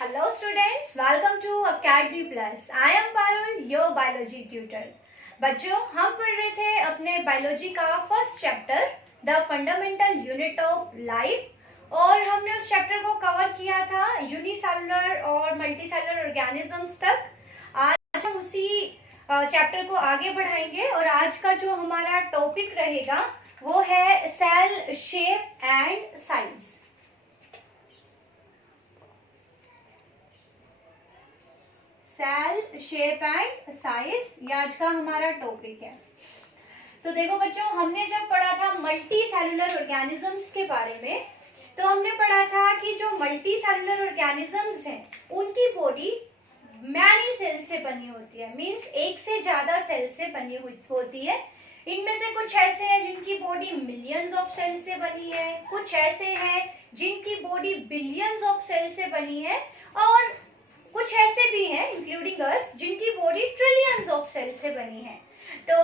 Hello students, welcome to Academy Plus. I am Parul, your biology tutor. बच्चों, हम पढ़ रहे थे अपने बायोलॉजी का first chapter the fundamental unit of life और हमने उस चैप्टर को कवर किया था यूनिसेलुलर और मल्टीसेलुलर ऑर्गेनिजम्स तक। आज हम उसी चैप्टर को आगे बढ़ाएंगे और आज का जो हमारा टॉपिक रहेगा वो है cell shape and size. Cell shape and size ये आज का हमारा टॉपिक है। तो देखो बच्चों, हमने जब पढ़ा था मल्टी सेलुलर ऑर्गेनिजम्स के बारे में तो हमने पढ़ा था कि जो मल्टी सेलुलर ऑर्गेनिजम्स हैं उनकी बॉडी मैनी सेल से बनी होती है, मींस एक से ज्यादा सेल से बनी होती है। इनमें से कुछ ऐसे हैं जिनकी बॉडी मिलियंस ऑफ सेल से बनी है, कुछ ऐसे हैं जिनकी बॉडी बिलियंस ऑफ सेल से बनी है और कुछ ऐसे भी हैं इंक्लूडिंग अस जिनकी बॉडी ट्रिलियंस ऑफ सेल से बनी है। तो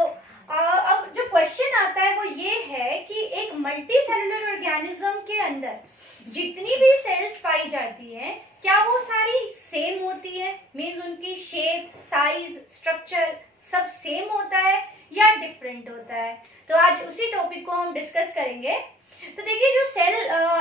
अब जो क्वेश्चन आता है वो ये है कि एक मल्टी सेलुलर ऑर्गेनिज्म के अंदर जितनी भी सेल्स पाई जाती हैं क्या वो सारी सेम होती है, मींस उनकी शेप, साइज, स्ट्रक्चर सब सेम होता है या डिफरेंट होता है। तो आज उसी टॉपिक को हम डिस्कस करेंगे। तो देखिए, जो सेल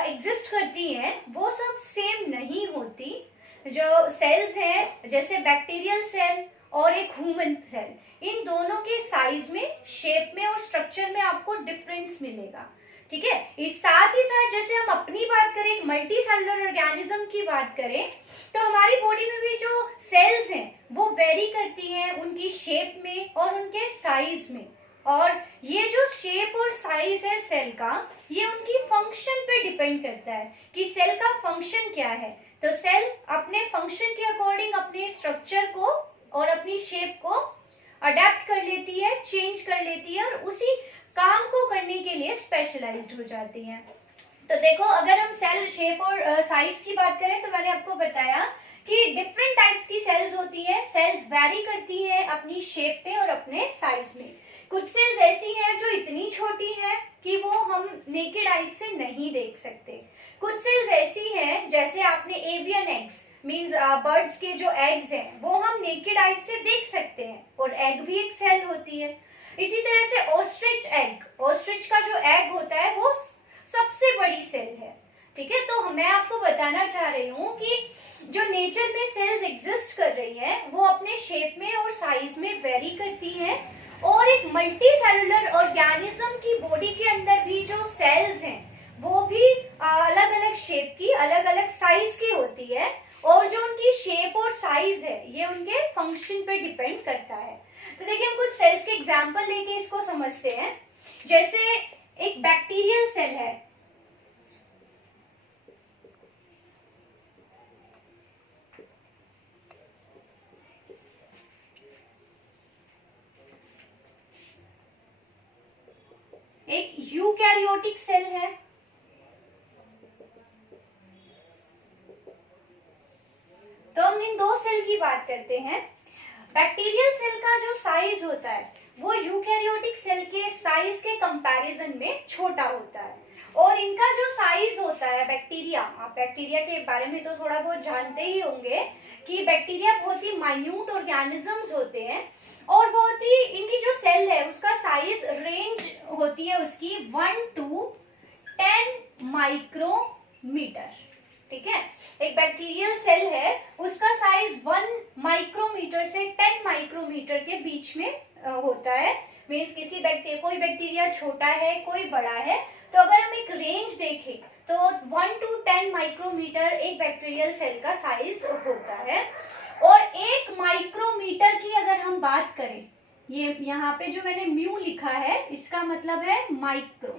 एग्जिस्ट करती हैं वो सब सेम नहीं होती। जो सेल्स हैं जैसे बैक्टीरियल सेल और एक ह्यूमन सेल, इन दोनों के साइज में, शेप में और स्ट्रक्चर में आपको डिफरेंस मिलेगा। ठीक है, इस साथ ही साथ जैसे हम अपनी बात करें, एक मल्टी सेलुलर ऑर्गेनिज्म की बात करें तो हमारी बॉडी में भी जो सेल्स हैं वो वेरी करती हैं उनकी शेप में और उनके साइज में। और ये जो शेप और साइज है सेल का, ये उनकी फंक्शन पे डिपेंड करता है कि सेल का फंक्शन क्या है। तो सेल अपने फंक्शन के अकॉर्डिंग अपने स्ट्रक्चर को और अपनी शेप को अडेप्ट कर लेती है, चेंज कर लेती है और उसी काम को करने के लिए स्पेशलाइज्ड हो जाती है। तो देखो, अगर हम सेल शेप और साइज की बात करें तो मैंने आपको बताया कि डिफरेंट टाइप्स की सेल्स होती हैं। सेल्स वैरी करती हैं अपनी शेप में और अपने साइज में। कुछ सेल्स ऐसी हैं जो इतनी छोटी हैं कि वो हम नेकेड आई से नहीं देख सकते। कुछ सेल्स ऐसी हैं जैसे आपने एवियन एग्स, मींस बर्ड्स के जो एग्स हैं वो हम नेकेड आई से देख सकते हैं और एग भी एक सेल होती है। इसी तरह से ऑस्ट्रिच एग, ऑस्ट्रिच का जो एग होता है वो सबसे बड़ी सेल है। ठीक है, तो मैं आपको बताना चाह रही हूँ कि जो नेचर में सेल्स एग्जिस्ट कर रही है वो अपने शेप में और साइज में वेरी करती है और एक मल्टी सेलुलर ऑर्गेनिज्म की बॉडी के अंदर भी जो सेल्स हैं वो भी अलग अलग शेप की, अलग अलग साइज की होती है और जो उनकी शेप और साइज है ये उनके फंक्शन पे डिपेंड करता है। तो देखिए, हम कुछ सेल्स के एग्जांपल लेके इसको समझते हैं। जैसे एक बैक्टीरियल सेल है, एक यूकैरियोटिक सेल है, तो हम इन दो सेल की बात करते हैं। बैक्टीरियल सेल का जो साइज होता है वो यूकैरियोटिक सेल के साइज के कंपैरिजन में छोटा होता है और इनका जो साइज होता है बैक्टीरिया, आप बैक्टीरिया के बारे में तो थोड़ा बहुत जानते ही होंगे कि बैक्टीरिया बहुत ही माइन्यूट ऑर्गेनिजम्स होते हैं और बहुत ही इनकी जो सेल है उसका साइज रेंज होती है उसकी 1 to 10 माइक्रोमीटर। ठीक है, एक बैक्टीरियल सेल है उसका साइज 1 माइक्रोमीटर से 10 माइक्रोमीटर के बीच में होता है। मींस कोई बैक्टीरिया छोटा है, कोई बड़ा है। तो अगर हम एक रेंज देखें तो 1 to 10 माइक्रोमीटर एक बैक्टीरियल सेल का साइज होता है। और 1 माइक्रोमीटर की अगर हम बात करें, ये यहाँ पे जो मैंने म्यू लिखा है इसका मतलब है माइक्रो।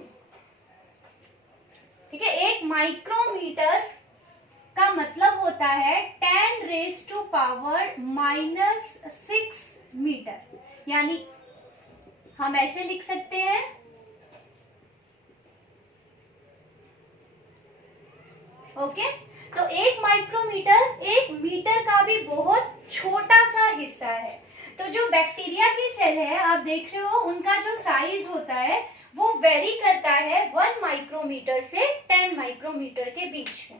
ठीक है, 1 माइक्रोमीटर का मतलब होता है 10⁻⁻⁻6 मीटर, यानी हम ऐसे लिख सकते हैं ओके। तो 1 माइक्रोमीटर 1 मीटर का भी बहुत छोटा सा हिस्सा है। तो जो बैक्टीरिया की सेल है आप देख रहे हो उनका जो साइज होता है वो वेरी करता है 1 माइक्रोमीटर से 10 माइक्रोमीटर के बीच में।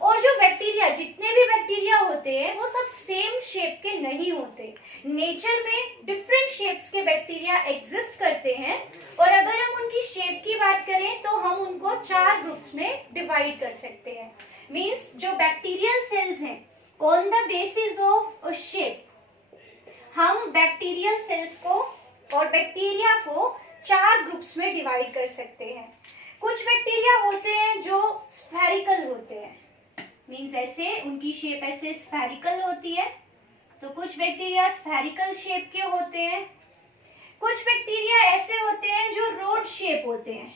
और जो बैक्टीरिया, जितने भी बैक्टीरिया होते हैं वो सब सेम शेप के नहीं होते। नेचर में डिफरेंट शेप्स के बैक्टीरिया एग्जिस्ट करते हैं, और अगर हम उनकी शेप की बात करें तो हम उनको 4 ग्रुप्स में डिवाइड कर सकते हैं। मींस जो बैक्टीरियल सेल्स हैं, on the basis of shape हम बैक्टीरियल सेल्स को और बैक्टीरिया को 4 ग्रुप्स में डिवाइड कर सकते हैं। कुछ बैक्टीरिया होते हैं जो स्फेरिकल होते हैं, मींस ऐसे उनकी शेप ऐसे स्फेरिकल होती है, तो कुछ बैक्टीरिया स्फेरिकल शेप के होते हैं। कुछ बैक्टीरिया ऐसे होते हैं जो रोड शेप होते हैं,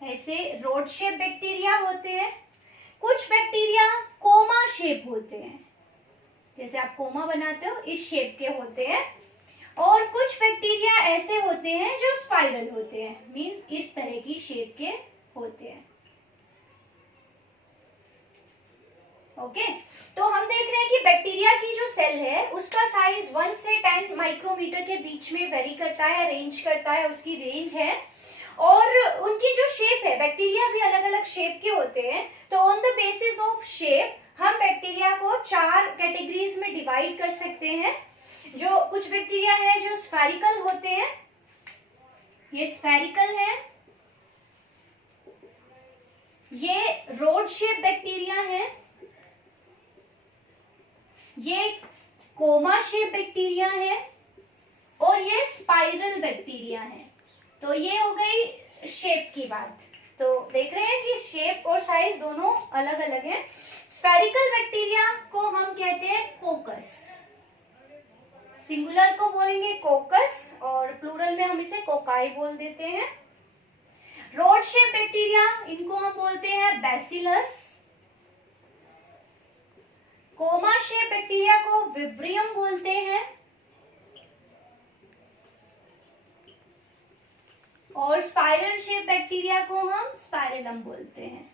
ऐसे रोड शेप बैक्टीरिया होते हैं। कुछ बैक्टीरिया कोमा शेप होते हैं, जैसे आप कोमा बनाते हो इस शेप के होते हैं। और कुछ बैक्टीरिया ऐसे होते हैं जो स्पाइरल होते हैं, मींस इस तरह की शेप के होते हैं। ओके, तो हम देख रहे हैं कि बैक्टीरिया की जो सेल है उसका साइज 1 से 10 माइक्रोमीटर के बीच में वेरी करता है, रेंज करता है, उसकी रेंज है। और उनकी जो शेप है, बैक्टीरिया भी अलग अलग शेप के होते हैं, तो on the basis of shape हम बैक्टीरिया को 4 कैटेगरीज में डिवाइड कर सकते हैं। जो कुछ बैक्टीरिया है जो स्फेरिकल होते हैं, ये स्फेरिकल है। ये रोड शेप बैक्टीरिया है, ये कोमा शेप बैक्टीरिया है, और ये स्पाइरल बैक्टीरिया है। तो ये हो गई शेप की बात। तो देख रहे हैं कि शेप और साइज दोनों अलग अलग है। स्फेरिकल बैक्टीरिया को हम कहते हैं कोकस, सिंगुलर को बोलेंगे कोकस और प्लूरल में हम इसे कोकाई बोल देते हैं। रोड शेप बैक्टीरिया, इनको हम बोलते हैं बैसिलस। कोमा शेप बैक्टीरिया को विब्रियम बोलते हैं, और स्पाइरल शेप बैक्टीरिया को हम स्पाइरलम बोलते हैं।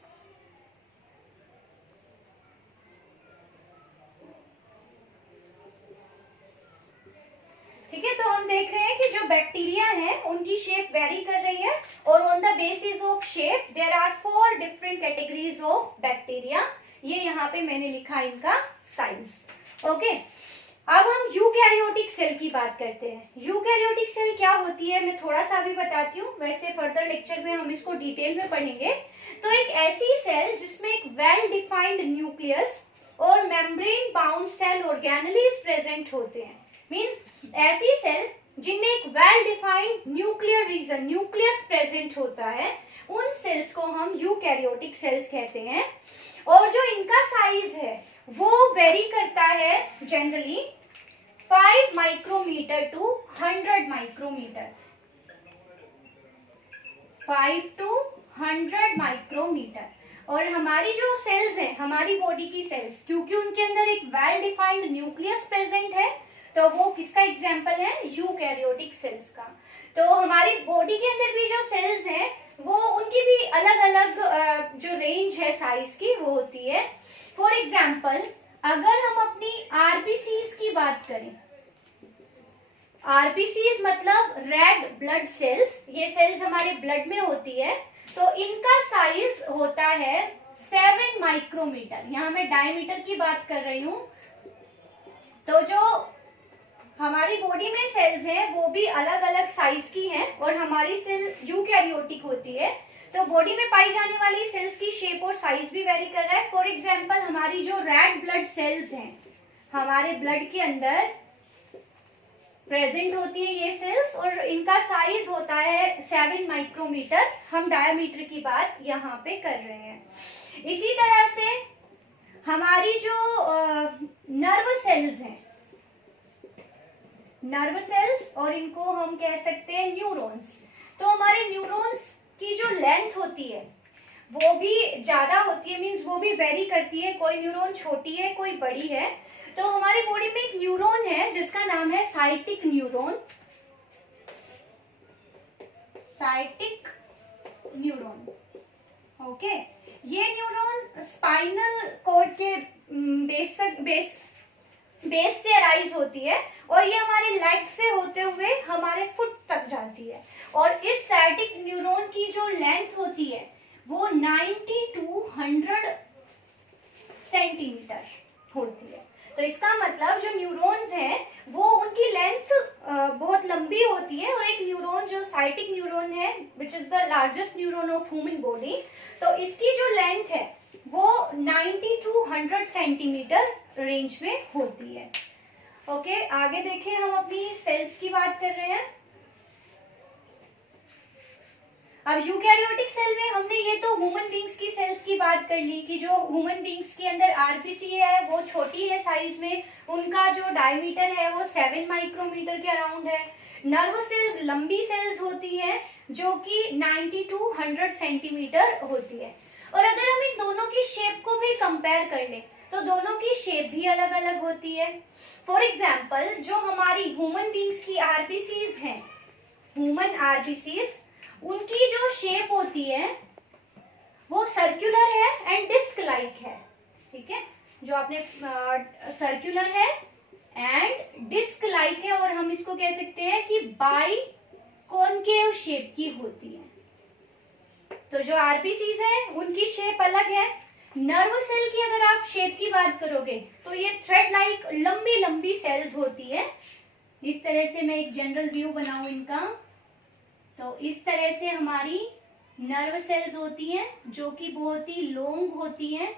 ठीक है, तो हम देख रहे हैं कि जो बैक्टीरिया है उनकी शेप वेरी कर रही है, और on the basis of shape there are 4 different categories of bacteria. ये यहाँ पे मैंने लिखा इनका साइज। ओके, अब हम यूकैरियोटिक सेल की बात करते हैं। यूकैरियोटिक सेल क्या होती है मैं थोड़ा सा अभी बताती हूँ, वैसे फर्दर लेक्चर में हम इसको डिटेल में पढ़ेंगे। तो एक ऐसी सेल जिसमें एक वेल डिफाइंड न्यूक्लियस और membrane bound cell organelles present होते हैं। मींस ऐसी सेल जिनमें एक well defined nuclear region, nucleus present होता है, उन सेल्स को हम यूकैरियोटिक सेल्स कहते हैं। और जो इनका साइज है वो वेरी करता है generally 5 micrometer to 100 micrometer, 5 to 100 micrometer. और हमारी जो सेल्स हैं, हमारी बॉडी की सेल्स, क्योंकि उनके अंदर एक वेल डिफाइंड न्यूक्लियस प्रेजेंट है, तो वो किसका एग्जाम्पल है? यूकैरियोटिक सेल्स का। तो हमारी बॉडी के अंदर भी जो सेल्स हैं वो उनकी भी अलग अलग जो रेंज है साइज की वो होती है। फॉर एग्जाम्पल अगर हम अपनी आरबीसीज की बात करें, आरबीसीज मतलब रेड ब्लड सेल्स, ये सेल्स हमारे ब्लड में होती है, तो इनका साइज होता है 7 माइक्रोमीटर। यहाँ मैं डायमीटर की बात कर रही हूँ। तो जो हमारी बॉडी में सेल्स हैं वो भी अलग अलग साइज की हैं, और हमारी सेल यूकैरियोटिक होती है, तो बॉडी में पाई जाने वाली सेल्स की शेप और साइज भी वेरी कर रहा है। फॉर एग्जांपल हमारी जो रेड ब्लड सेल्स हैं, हमारे ब्लड के अंदर प्रेजेंट होती है ये सेल्स, और इनका साइज होता है 7 माइक्रोमीटर। हम डायमीटर की बात यहाँ पे कर रहे हैं। इसी तरह से हमारी जो नर्व सेल्स हैं, नर्व सेल्स, और इनको हम कह सकते हैं न्यूरॉन्स, तो हमारे न्यूरॉन्स की जो लेंथ होती है वो भी ज्यादा होती है, मींस वो भी वेरी करती है, कोई न्यूरॉन छोटी है कोई बड़ी है। तो हमारी बॉडी में एक न्यूरॉन है जिसका नाम है sciatic neuron, sciatic neuron. Okay, ये न्यूरॉन स्पाइनल कॉर्ड के बेस से अराइज होती है, और ये हमारे लेग से होते हुए हमारे फुट तक जाती है। और इस साइटिक न्यूरॉन की जो लेंथ होती है वो 90 to 100 इसका मतलब जो न्यूरॉन्स हैं वो उनकी लेंथ बहुत लंबी होती है, और एक न्यूरॉन जो साइटिक न्यूरॉन है which is the largest neuron of human body, तो इसकी जो लेंथ है वो 90 to 100 सेंटीमीटर रेंज में होती है। ओके, आगे देखें, हम अपनी सेल्स की बात कर रहे हैं। अब यूकैरियोटिक सेल में हमने ये तो ह्यूमन बींग्स की सेल्स की बात कर ली कि जो ह्यूमन बींग्स के अंदर आरबीसी है वो छोटी है साइज में, उनका जो डायमीटर है वो 7 माइक्रोमीटर के अराउंड है। नर्व सेल्स लंबी सेल्स होती हैं जो कि 90 to 100 सेंटीमीटर होती है। और अगर हम इन दोनों की शेप को भी कंपेयर कर लें तो दोनों की शेप भी अलग अलग होती है। फॉर एग्जाम्पल, जो हमारी ह्यूमन बींग्स की आरबीसीज हैं, ह्यूमन आरबीसीज, उनकी जो शेप होती है वो सर्कुलर है एंड डिस्क लाइक है। ठीक है, जो आपने सर्कुलर है एंड डिस्क लाइक है, और हम इसको कह सकते हैं कि बाई कॉनकेव शेप की होती है। तो जो आरबीसीज है उनकी शेप अलग है। नर्व सेल की अगर आप शेप की बात करोगे तो ये थ्रेड लाइक लंबी लंबी सेल्स होती है। इस तरह से मैं एक जनरल व्यू बनाऊं इनका, तो इस तरह से हमारी नर्व सेल्स होती हैं जो कि बहुत ही लॉन्ग होती हैं,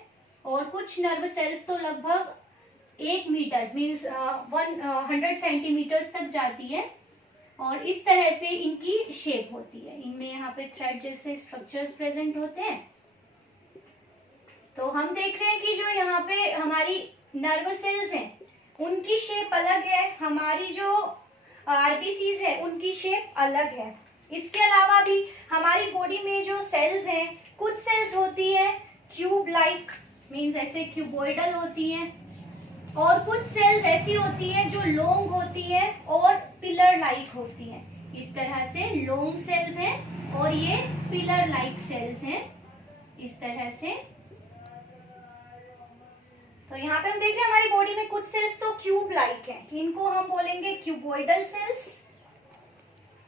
और कुछ नर्व सेल्स तो लगभग 1 मीटर मीन्स 100 सेंटीमीटर्स तक जाती है, और इस तरह से इनकी शेप होती है। इनमें यहाँ पे थ्रेड जैसे स्ट्रक्चर्स प्रेजेंट होते हैं। तो हम देख रहे हैं कि जो यहाँ पे हमारी नर्व सेल्स हैं उनकी शेप अलग है, हमारी जो आरबीसीज है उनकी शेप अलग है। इसके अलावा भी हमारी बॉडी में जो सेल्स हैं, कुछ सेल्स होती है क्यूब लाइक मीन्स ऐसे क्यूबॉइडल होती हैं, और कुछ सेल्स ऐसी होती है जो लॉन्ग होती है और पिलर लाइक होती हैं। इस तरह से लॉन्ग सेल्स हैं और ये पिलर लाइक सेल्स हैं, इस तरह से। तो यहाँ पे हम देख रहे हैं हमारी बॉडी में कुछ सेल्स तो क्यूब लाइक हैं, इनको हम बोलेंगे क्यूबॉइडल सेल्स,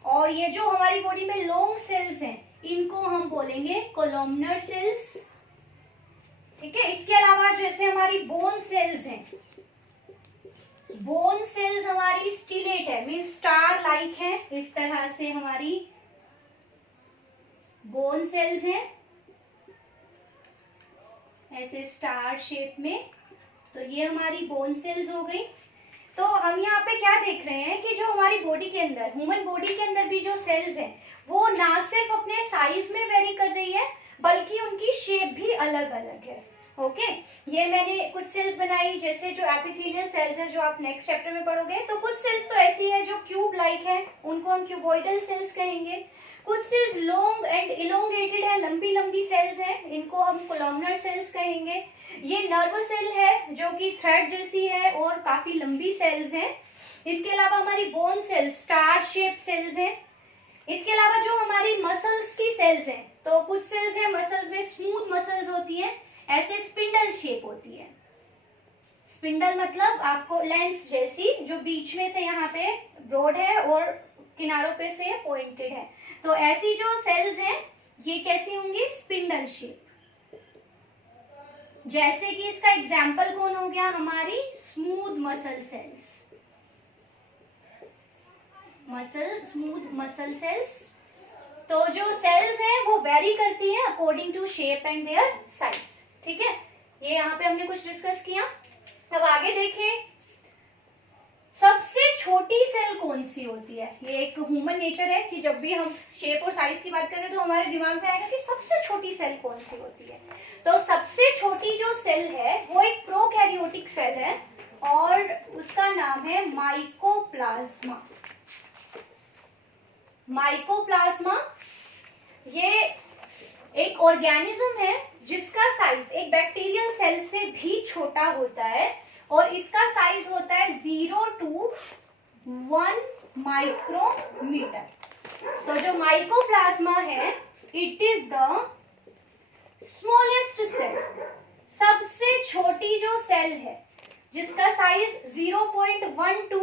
और ये जो हमारी बॉडी में लॉन्ग सेल्स हैं इनको हम बोलेंगे कोलमनर सेल्स। ठीक है, इसके अलावा जैसे हमारी बोन सेल्स हैं, बोन सेल्स हमारी स्टिलेट है मीन्स स्टार लाइक है, इस तरह से हमारी बोन सेल्स हैं ऐसे स्टार शेप में। तो ये हमारी बोन सेल्स हो गई। तो हम यहाँ पे क्या देख रहे हैं कि जो हमारी बॉडी के अंदर, ह्यूमन बॉडी के अंदर भी जो सेल्स हैं वो ना सिर्फ अपने साइज में वेरी कर रही है बल्कि उनकी शेप भी अलग अलग है। ओके, ये मैंने कुछ सेल्स बनाई, जैसे जो एपिथेलियल सेल्स है जो आप नेक्स्ट चैप्टर में पढ़ोगे। तो कुछ सेल्स तो ऐसी है जो क्यूब लाइक है, उनको हम क्यूबॉइडल सेल्स कहेंगे। कुछ सेल्स लॉन्ग एंड इलोंगेटेड है, लंबी लंबी सेल्स हैं, इनको हम कोलमनर सेल्स कहेंगे। ये नर्व सेल है जो कि थ्रेड जैसी है और काफी लंबी सेल्स हैं। इसके अलावा हमारी bone cells star shape cells हैं। इसके अलावा जो हमारी मसल्स की सेल्स हैं, तो कुछ सेल्स हैं मसल्स में स्मूथ मसल्स होती हैं, ऐसे स्पिंडल शेप होती है। स्पिंडल मतलब आपको लेंस जैसी, जो बीच में से यहाँ पे ब्रॉड है और किनारों पे से पॉइंटेड है। तो ऐसी जो सेल्स हैं ये कैसी होंगी, स्पिंडल शेप। जैसे कि इसका एग्जाम्पल कौन हो गया, हमारी smooth muscle cells, smooth muscle cells. तो जो सेल्स हैं वो वेरी करती हैं according to shape and their size. ठीक है, ये यहाँ पे हमने कुछ डिस्कस किया। अब आगे देखें, सबसे छोटी सेल कौन सी होती है। ये एक ह्यूमन नेचर है कि जब भी हम शेप और साइज की बात करें तो हमारे दिमाग में आएगा कि सबसे छोटी सेल कौन सी होती है। तो सबसे छोटी जो सेल है वो एक प्रोकैरियोटिक सेल है और उसका नाम है माइकोप्लाज्मा। माइकोप्लाज्मा ये एक ऑर्गेनिज्म है जिसका साइज एक बैक्टीरियल सेल से भी छोटा होता है, और इसका साइज होता है 0 to 1 माइक्रोमीटर। तो जो माइकोप्लाज्मा है it is the smallest cell, सबसे छोटी जो सेल है जिसका साइज 0.1 to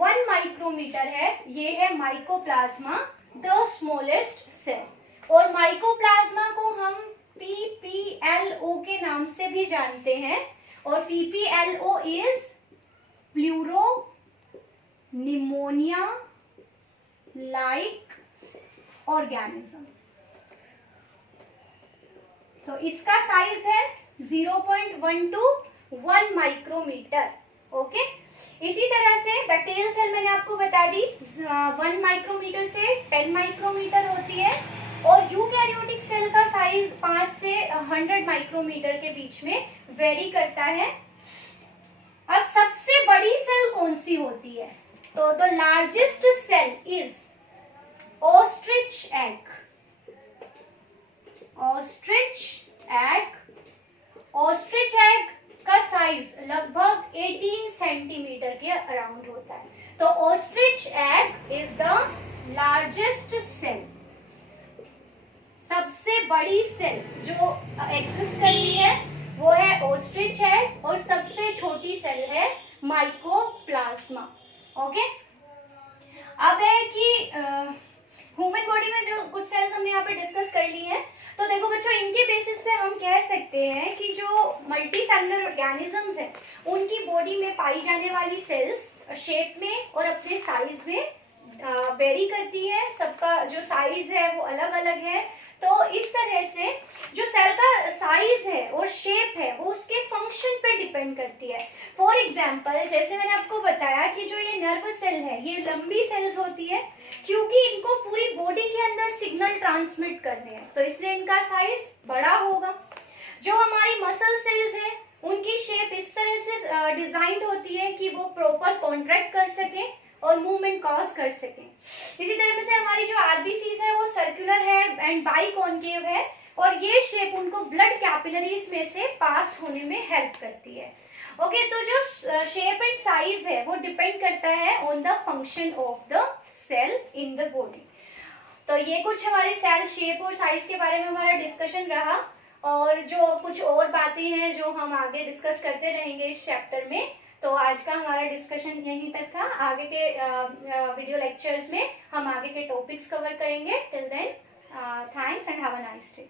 1 माइक्रोमीटर है, ये है माइकोप्लाज्मा, द स्मॉलेस्ट सेल। और माइकोप्लाज्मा को हम PPLO के नाम से भी जानते हैं, और PPLO is pleuro pneumonia like organism. तो इसका साइज है 0.1 to 1 माइक्रोमीटर। ओके, इसी तरह से बैक्टीरियल सेल मैंने आपको बता दी 1 माइक्रोमीटर से 10 माइक्रोमीटर होती है, और यूकैरियोटिक सेल का साइज 5 से 100 माइक्रोमीटर के बीच में वेरी करता है। अब सबसे बड़ी सेल कौन सी होती है? तो the largest cell is ostrich egg. Ostrich egg, ostrich egg का साइज लगभग 18 सेंटीमीटर के अराउंड होता है। तो ostrich egg is the largest cell, सबसे बड़ी सेल जो एग्जिस्ट करती है वो है ऑस्ट्रिच एग, और सबसे छोटी सेल है माइकोप्लाज्मा। ओके, अब है कि ह्यूमन बॉडी में जो कुछ सेल्स हमने यहाँ पे डिस्कस कर ली है, तो देखो बच्चों, इनके बेसिस पे हम कह सकते हैं कि जो मल्टी सेलुलर ऑर्गेनिजम्स हैं उनकी बॉडी में पाई जाने वाली सेल्स शेप में और अपने साइज में वेरी करती है। सबका जो साइज है वो अलग अलग है। तो इस तरह से जो सेल का साइज है और शेप है वो उसके फंक्शन पे डिपेंड करती है। फॉर एग्जांपल, जैसे मैंने आपको बताया कि जो ये नर्व सेल है ये लंबी सेल्स होती है, क्योंकि इनको पूरी बॉडी के अंदर सिग्नल ट्रांसमिट करने हैं, तो इसलिए इनका साइज बड़ा होगा। जो हमारी मसल सेल्स है उनकी शेप इस तरह से डिजाइंड होती है कि वो प्रॉपर कॉन्ट्रैक्ट कर सके और मूवमेंट कॉज कर सके। इसी तरह से हमारी जो आरबीसीज है वो सर्कुलर है एंड बाइकॉन्केव है, और ये शेप उनको ब्लड कैपिलरीज में से पास होने में हेल्प करती है। ओके, तो जो शेप एंड साइज है वो डिपेंड करता है on the function of the cell in the body. तो ये कुछ हमारे सेल शेप और साइज के बारे में हमारा डिस्कशन रहा, और जो कुछ और बातें हैं जो हम आगे डिस्कस करते रहेंगे इस चैप्टर में। तो आज का हमारा डिस्कशन यहीं तक था। आगे के वीडियो लेक्चर्स में हम आगे के टॉपिक्स कवर करेंगे। Till then, thanks and have a nice day.